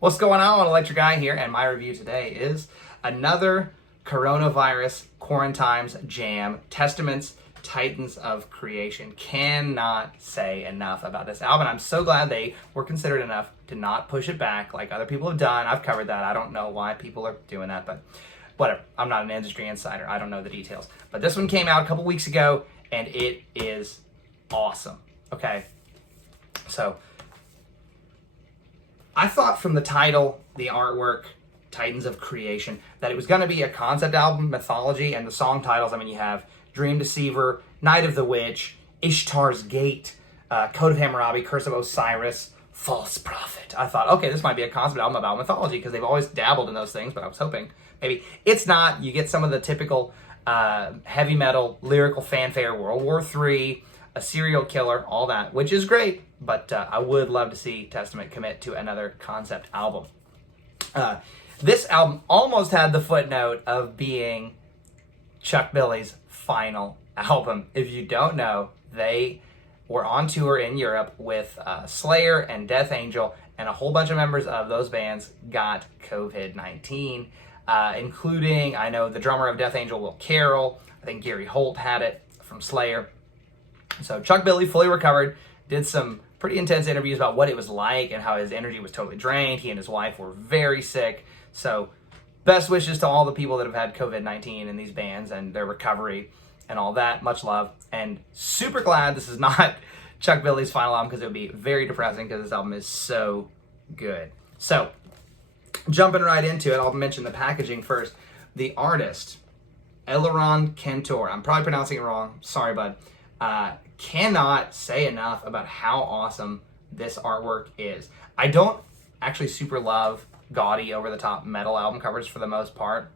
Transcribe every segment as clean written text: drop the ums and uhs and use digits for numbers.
What's going on? Electric Guy here, and my review today is another coronavirus quarantines jam, Testaments, Titans of Creation. Cannot say enough about this album. I'm so glad they were considerate enough to not push it back like other people have done. I've covered that. I don't know why people are doing that, but whatever. I'm not an industry insider. I don't know the details. But this one came out a couple weeks ago, and it is awesome. Okay, so I thought from the title, the artwork, Titans of Creation, that it was going to be a concept album, mythology, and the song titles. I mean, you have Dream Deceiver, Night of the Witch, Ishtar's Gate, Code of Hammurabi, Curse of Osiris, False Prophet. I thought, okay, this might be a concept album about mythology because they've always dabbled in those things, but I was hoping maybe it's not. You get some of the typical heavy metal, lyrical fanfare, World War III, a serial killer, all that, which is great, but I would love to see Testament commit to another concept album. This album almost had the footnote of being Chuck Billy's final album. If you don't know, they were on tour in Europe with Slayer and Death Angel, and a whole bunch of members of those bands got COVID-19, including, I know, the drummer of Death Angel, Will Carroll. I think Gary Holt had it from Slayer. So Chuck Billy fully recovered, did some pretty intense interviews about what it was like and how his energy was totally drained. He and his wife were very sick. So best wishes to all the people that have had COVID-19 in these bands and their recovery and all that. Much love. And super glad this is not Chuck Billy's final album because it would be very depressing because this album is so good. So jumping right into it, I'll mention the packaging first. The artist, Eleron Cantor. I'm probably pronouncing it wrong. Sorry, bud. Cannot say enough about how awesome this artwork is. I don't actually super love gaudy, over-the-top metal album covers for the most part,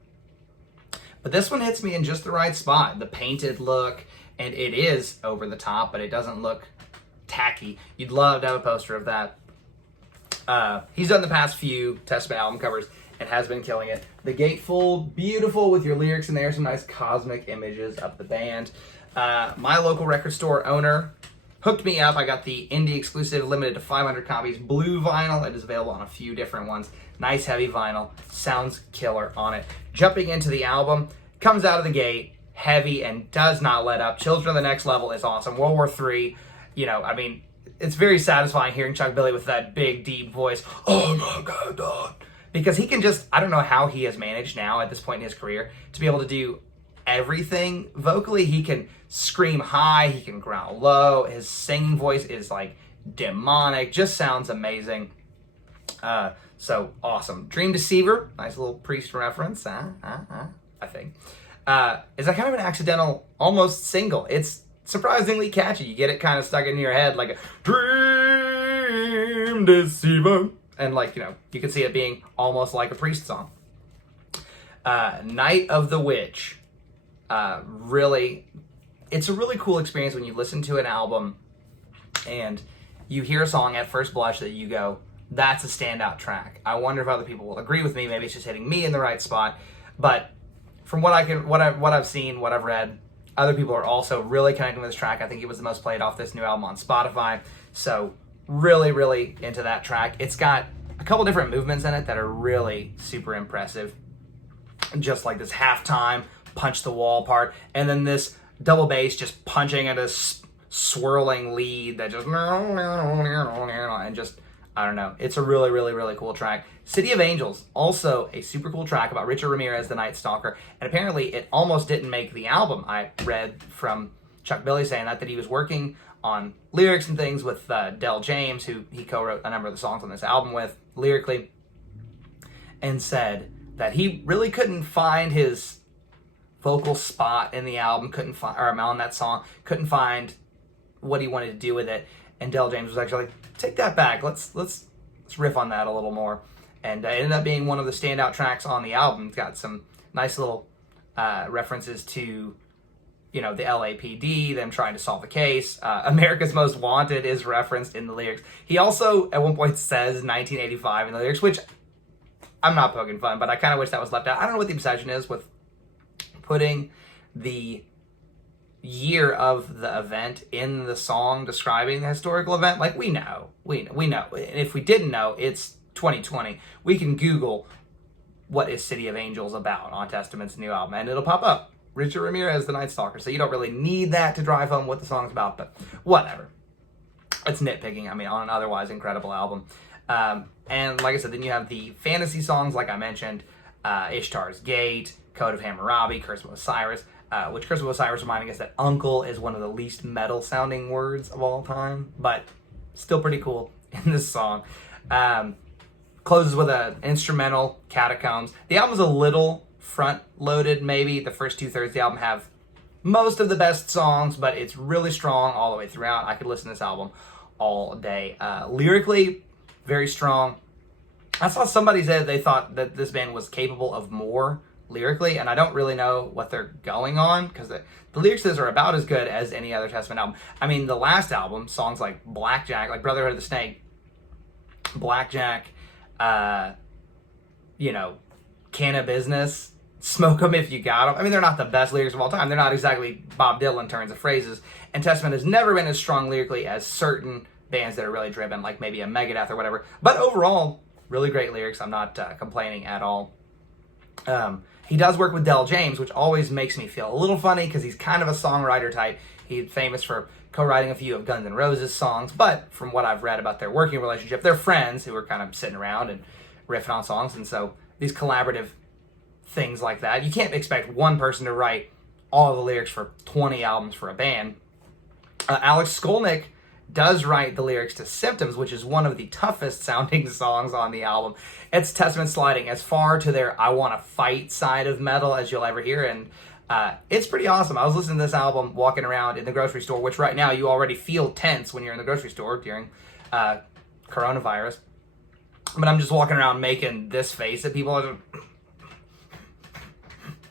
but this one hits me in just the right spot. The painted look, and it is over-the-top, but it doesn't look tacky. You'd love to have a poster of that. He's done the past few Testament album covers and has been killing it. The gatefold, beautiful with your lyrics in there, some nice cosmic images of the band. My local record store owner hooked me up. I got the indie exclusive, limited to 500 copies, blue vinyl. It is available on a few different ones. Nice heavy vinyl, sounds killer on it. Jumping into the album, comes out of the gate, heavy and does not let up. Children of the Next Level is awesome. World War III, I mean, it's very satisfying hearing Chuck Billy with that big, deep voice. Oh my God. Because he can just, I don't know how he has managed now at this point in his career to be able to do everything vocally. He can scream high, he can growl low, his singing voice is like demonic, just sounds amazing. So awesome. Dream Deceiver, nice little Priest reference, I think. Is that kind of an accidental almost single. It's surprisingly catchy. You get it kind of stuck in your head like a Dream Deceiver, and you can see it being almost like a Priest song. Night of the Witch. Really, it's a really cool experience when you listen to an album and you hear a song at first blush that you go, that's a standout track. I wonder if other people will agree with me. Maybe it's just hitting me in the right spot. But from what I've seen, what I've read, other people are also really connecting with this track. I think it was the most played off this new album on Spotify. So really, really into that track. It's got a couple different movements in it that are really super impressive. Just like this halftime punch the wall part, and then this double bass just punching at a swirling lead that just and just, I don't know. It's a really, really, really cool track. City of Angels, also a super cool track about Richard Ramirez, the Night Stalker, and apparently it almost didn't make the album. I read from Chuck Billy saying that he was working on lyrics and things with Del James, who he co-wrote a number of the songs on this album with, lyrically, and said that he really couldn't find his vocal spot in the album, on that song, couldn't find what he wanted to do with it, and Del James was actually like, take that back, let's riff on that a little more, and it ended up being one of the standout tracks on the album. It's got some nice little references to, the LAPD, them trying to solve a case. America's Most Wanted is referenced in the lyrics. He also, at one point, says 1985 in the lyrics, which I'm not poking fun, but I kind of wish that was left out. I don't know what the obsession is with putting the year of the event in the song describing the historical event. Like, we know. If we didn't know, it's 2020, we can Google what is City of Angels about on Testament's new album, and it'll pop up. Richard Ramirez, the Night Stalker. So you don't really need that to drive home what the song's about, but whatever. It's nitpicking, I mean, on an otherwise incredible album. And like I said, then you have the fantasy songs, like I mentioned, Ishtar's Gate, Code of Hammurabi, Curse of Osiris, which Curse of Osiris reminding us that uncle is one of the least metal-sounding words of all time, but still pretty cool in this song. Closes with an instrumental, Catacombs. The album's a little front-loaded, maybe. The first two-thirds of the album have most of the best songs, but it's really strong all the way throughout. I could listen to this album all day. Lyrically, very strong. I saw somebody say that they thought that this band was capable of more lyrically, and I don't really know what they're going on, because the lyrics to this are about as good as any other Testament album. I mean, the last album, songs like Blackjack, like Brotherhood of the Snake, Blackjack, Can of Business, Smoke 'em if you got 'em. I mean, they're not the best lyrics of all time. They're not exactly Bob Dylan turns of phrases. And Testament has never been as strong lyrically as certain bands that are really driven, like maybe a Megadeth or whatever. But overall, really great lyrics. I'm not complaining at all. He does work with Del James, which always makes me feel a little funny because he's kind of a songwriter type. He's famous for co-writing a few of Guns N' Roses songs, but from what I've read about their working relationship, they're friends who are kind of sitting around and riffing on songs, and so these collaborative things like that, you can't expect one person to write all the lyrics for 20 albums for a band. Alex Skolnick does write the lyrics to Symptoms, which is one of the toughest sounding songs on the album. It's Testament sliding as far to their I Want to Fight side of metal as you'll ever hear, and it's pretty awesome. I was listening to this album walking around in the grocery store, which right now you already feel tense when you're in the grocery store during coronavirus. But I'm just walking around making this face at people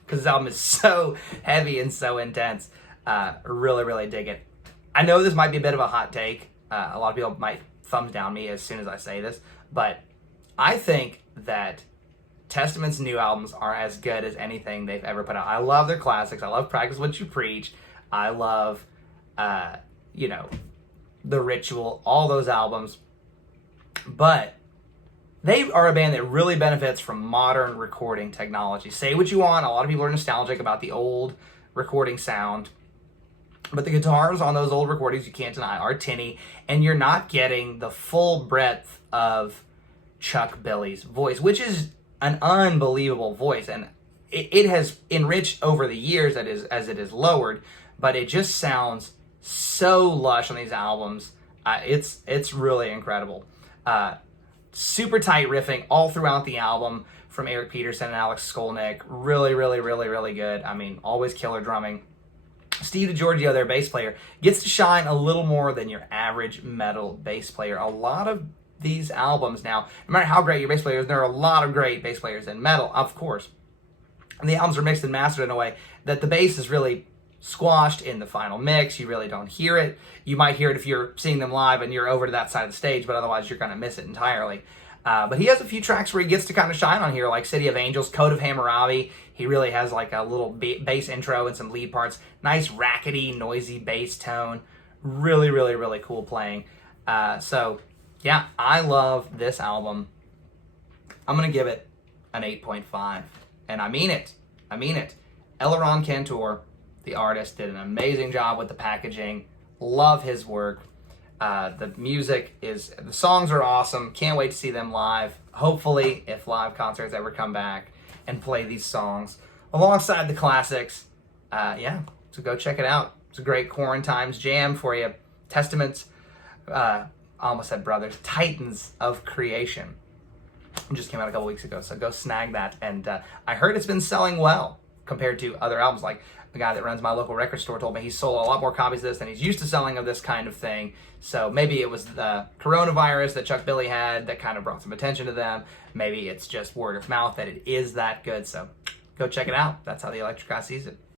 because this album is so heavy and so intense. Really, really dig it. I know this might be a bit of a hot take. A lot of people might thumbs down me as soon as I say this, but I think that Testament's new albums are as good as anything they've ever put out. I love their classics. I love Practice What You Preach. I love, The Ritual, all those albums. But they are a band that really benefits from modern recording technology. Say what you want. A lot of people are nostalgic about the old recording sound. But the guitars on those old recordings, you can't deny, are tinny. And you're not getting the full breadth of Chuck Billy's voice, which is an unbelievable voice. And it has enriched over the years as it is lowered. But it just sounds so lush on these albums. It's really incredible. Super tight riffing all throughout the album from Eric Peterson and Alex Skolnick. Really, really, really, really good. I mean, always killer drumming. Steve DiGiorgio, their bass player, gets to shine a little more than your average metal bass player. A lot of these albums now, no matter how great your bass player is, there are a lot of great bass players in metal, of course. And the albums are mixed and mastered in a way that the bass is really squashed in the final mix. You really don't hear it. You might hear it if you're seeing them live and you're over to that side of the stage, but otherwise you're going to miss it entirely. But he has a few tracks where he gets to kind of shine on here, like City of Angels, Code of Hammurabi. He really has like a little bass intro and some lead parts. Nice, rackety, noisy bass tone. Really, really, really cool playing. So, yeah, I love this album. I'm going to give it an 8.5. And I mean it. I mean it. Eleron Cantor, the artist, did an amazing job with the packaging. Love his work. The music the songs are awesome. Can't wait to see them live. Hopefully, if live concerts ever come back and play these songs alongside the classics. So go check it out. It's a great Quarantine's jam for you. Testaments, I almost said brothers, Titans of Creation. It just came out a couple weeks ago, so go snag that. And I heard it's been selling well compared to other albums. Like the guy that runs my local record store told me he's sold a lot more copies of this than he's used to selling of this kind of thing. So maybe it was the coronavirus that Chuck Billy had that kind of brought some attention to them. Maybe it's just word of mouth that it is that good. So go check it out. That's how the Electric Eye sees it.